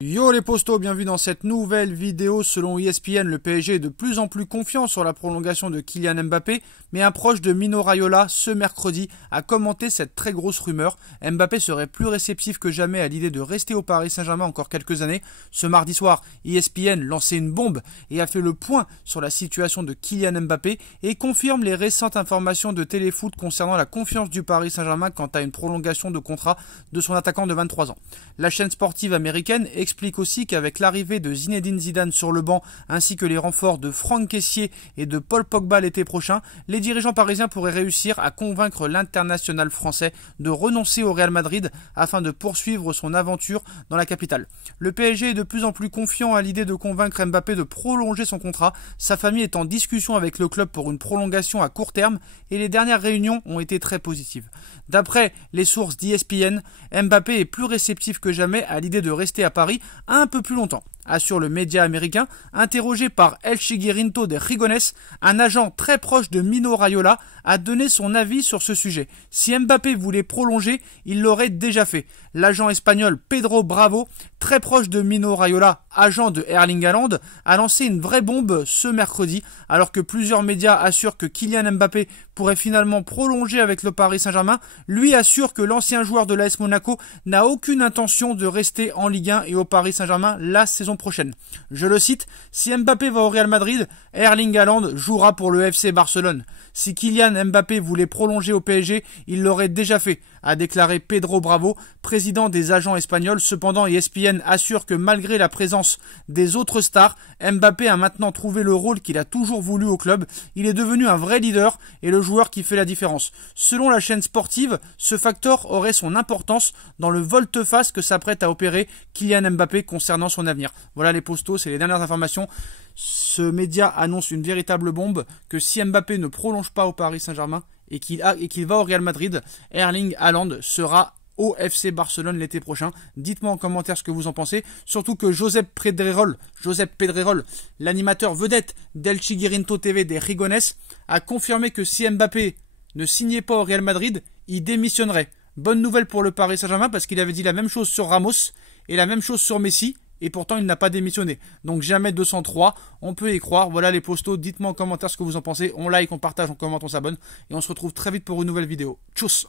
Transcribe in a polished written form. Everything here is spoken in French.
Yo les postos, bienvenue dans cette nouvelle vidéo. Selon ESPN, le PSG est de plus en plus confiant sur la prolongation de Kylian Mbappé, mais un proche de Mino Raiola ce mercredi a commenté cette très grosse rumeur. Mbappé serait plus réceptif que jamais à l'idée de rester au Paris Saint-Germain encore quelques années. Ce mardi soir, ESPN lançait une bombe et a fait le point sur la situation de Kylian Mbappé et confirme les récentes informations de Téléfoot concernant la confiance du Paris Saint-Germain quant à une prolongation de contrat de son attaquant de 23 ans. La chaîne sportive américaine explique aussi qu'avec l'arrivée de Zinedine Zidane sur le banc ainsi que les renforts de Franck Kessié et de Paul Pogba l'été prochain, les dirigeants parisiens pourraient réussir à convaincre l'international français de renoncer au Real Madrid afin de poursuivre son aventure dans la capitale. Le PSG est de plus en plus confiant à l'idée de convaincre Mbappé de prolonger son contrat. Sa famille est en discussion avec le club pour une prolongation à court terme et les dernières réunions ont été très positives. D'après les sources d'ESPN, Mbappé est plus réceptif que jamais à l'idée de rester à Paris un peu plus longtemps, assure le média américain. Interrogé par El Chiguirinto de Rigones, un agent très proche de Mino Raiola a donné son avis sur ce sujet. Si Mbappé voulait prolonger, il l'aurait déjà fait. L'agent espagnol Pedro Bravo, très proche de Mino Raiola, agent de Erling Haaland, a lancé une vraie bombe ce mercredi, alors que plusieurs médias assurent que Kylian Mbappé pourrait finalement prolonger avec le Paris Saint-Germain. Lui assure que l'ancien joueur de l'AS Monaco n'a aucune intention de rester en Ligue 1 et au Paris Saint-Germain la saison prochaine. Je le cite, si Mbappé va au Real Madrid, Erling Haaland jouera pour le FC Barcelone. Si Kylian Mbappé voulait prolonger au PSG, il l'aurait déjà fait, a déclaré Pedro Bravo, président des agents espagnols. Cependant, ESPN assure que malgré la présence des autres stars, Mbappé a maintenant trouvé le rôle qu'il a toujours voulu au club. Il est devenu un vrai leader et le joueur qui fait la différence. Selon la chaîne sportive, ce facteur aurait son importance dans le volte-face que s'apprête à opérer Kylian Mbappé concernant son avenir. Voilà les postos, c'est les dernières informations. Ce média annonce une véritable bombe que si Mbappé ne prolonge pas au Paris Saint-Germain et qu'il va au Real Madrid, Erling Haaland sera au FC Barcelone l'été prochain. Dites-moi en commentaire ce que vous en pensez. Surtout que Josep Pedrerol, l'animateur vedette d'El Chiguirinto TV des Rigones, a confirmé que si Mbappé ne signait pas au Real Madrid, il démissionnerait. Bonne nouvelle pour le Paris Saint-Germain parce qu'il avait dit la même chose sur Ramos et la même chose sur Messi. Et pourtant, il n'a pas démissionné. Donc, jamais 203. On peut y croire. Voilà les postos. Dites-moi en commentaire ce que vous en pensez. On like, on partage, on commente, on s'abonne. Et on se retrouve très vite pour une nouvelle vidéo. Tchuss!